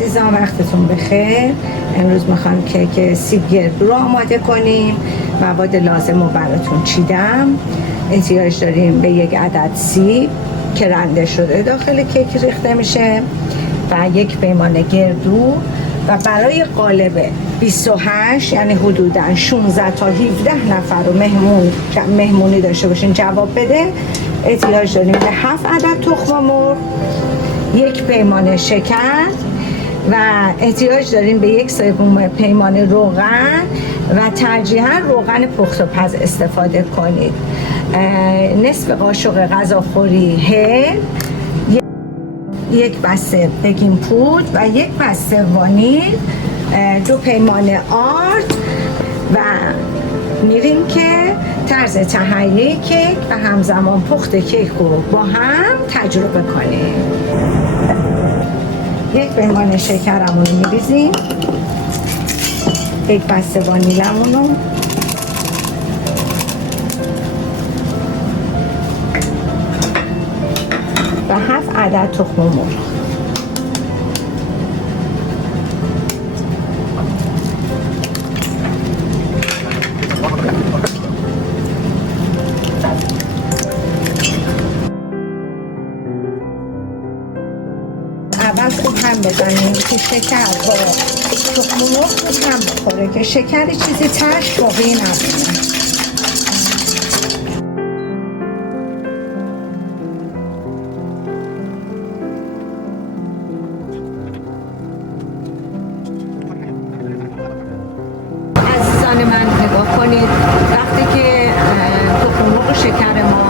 عزیزان وقتتون بخیر. امروز میخوایم کیک سیب گردو رو آماده کنیم. مواد لازم رو براتون چیدم. احتیاج داریم به یک عدد سیب که رنده شده داخل کیک ریخته میشه و یک پیمانه گردو و برای قالب 28 یعنی حدوداً 16 تا 17 نفر رو مهمونی داشته باشین جواب بده، احتیاج داریم به 7 عدد تخم مرغ، یک پیمانه شکر و احتیاج داریم به یک سوم پیمانه روغن و ترجیحاً روغن پخت و پز استفاده کنید. نصف قاشق غذاخوری هل، یک بسته بیکینگ پودر و یک بسته وانیل، 2 پیمانه آرد و میریم که طرز تهیه کیک و همزمان پخت کیک رو با هم تجربه کنیم. یک پیمانه شکرمون رو میریزیم، یک بسته وانیلمون رو و 7 عدد تخم مرغ. اول خوب هم بزنیم که شکر با تخم مرغ خوب هم بخوره که شکر چیزی ترش باقی نمونه. عزیزان من نگاه کنید، وقتی که تخم مرغ و شکر ما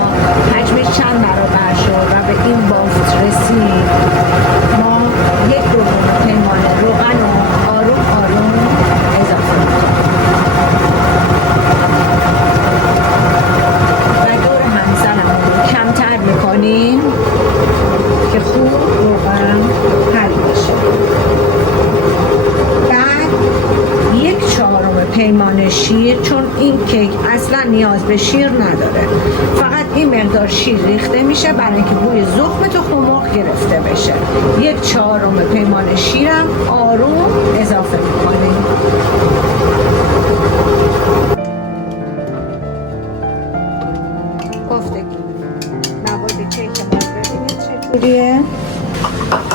حجمش چند برابر شد و به این بافت رسید، ما یک دوم پیمانه روغن رو آروم آروم اضافه میکنیم و دور همزنمون رو کمتر میکنیم که خوب روغن حل بشه. بعد 1/4 پیمانه شیر، چون این کیک اصلا نیاز به شیر نداره، فقط این مقدار شیر ریخته میشه برای اینکه بوی زخم تخم مرغ گرفته بشه. 1/4 پیمانه شیرم آروم اضافه میکنیم. گفته مواد کیک ما ببینید چجوریه.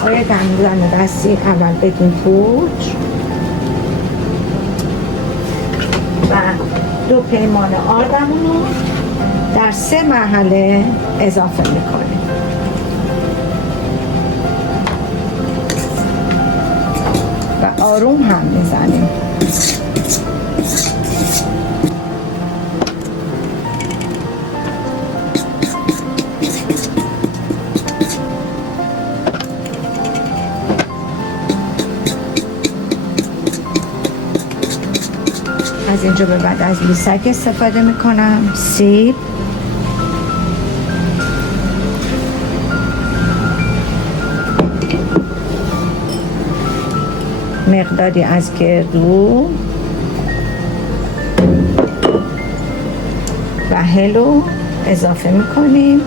آیا دندون دستی اول بدین پودر و 2 پیمانه آردمون رو در 3 مرحله اضافه میکنیم. و آروم هم میزنیم. از اینجا به بعد از لیسک استفاده میکنم. سیب، مقداری از گردو و هلو اضافه میکنیم.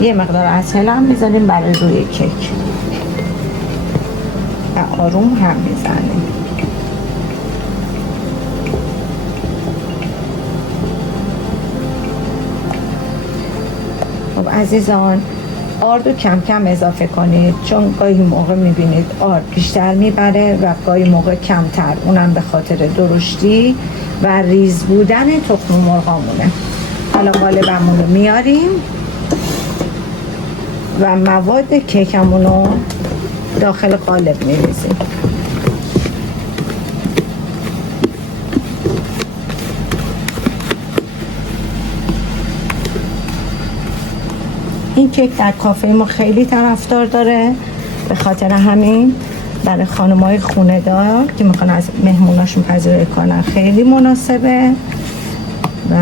یه مقدار از هل هم میذاریم برای روی کیک و آروم هم میزنیم. خب عزیزان، آرد رو کم کم اضافه کنید، چون گاهی موقع میبینید آرد بیشتر میبره و گاهی موقع کمتر، اونم به خاطر درشتی و ریز بودن تخم مرغامونه. حالا قالبمون رو میاریم و مواد کیکمون رو داخل قالب میریزیم. این کیک در کافه ما خیلی طرفدار داره، به خاطر همین برای خانم‌های خونه دار که میخوان از مهموناشون پذیرایی کنن خیلی مناسبه و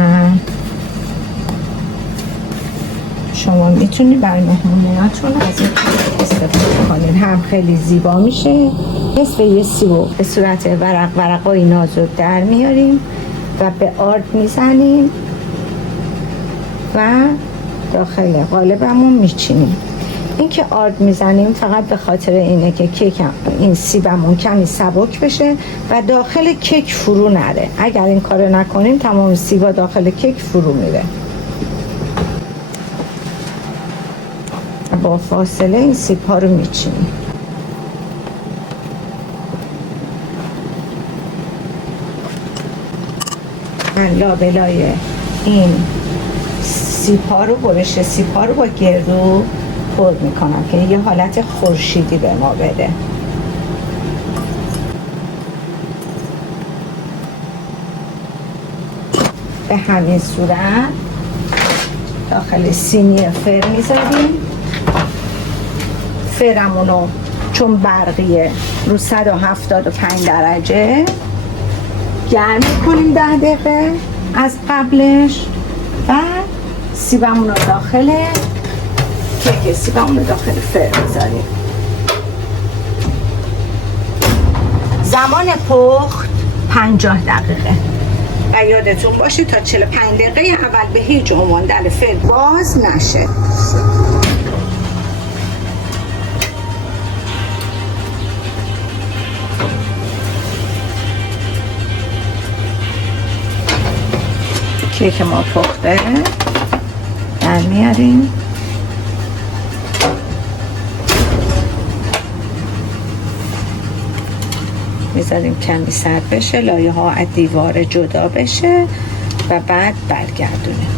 شما میتونید برای مهمونیاتون از این کیک استفاده کنید. هم خیلی زیبا میشه. نصف یه سیب به صورت ورقای نازک در میاریم و به آرد میزنیم و داخل قالبمون میچینیم. این که آرد میزنیم فقط به خاطر اینه که کیکم این سیبمون کمی سبک بشه و داخل کیک فرو نره. اگر این کارو نکنیم تمام سیبا داخل کیک فرو میره. با فاصله این سیب ها رو میچینیم. من لابلای این سیب ها رو، برش سیب ها رو با گردو پر میکنم که یه حالت خورشیدی به ما بده. به همین صورت داخل سینی فر میذاریم. فرمونو چون برقیه رو 175 درجه گرم کنیم 10 دقیقه از قبلش و سیبمون رو داخل کیک سیبمون رو داخل فر میذاریم. زمان پخت 50 دقیقه و یادتون باشه تا 45 دقیقه اول به هیچ عنوان در فر باز نشه. کیک ما پخته، در میاریم. میذاریم کمی سرد بشه، لایه ها از دیوار جدا بشه و بعد برگردونیم.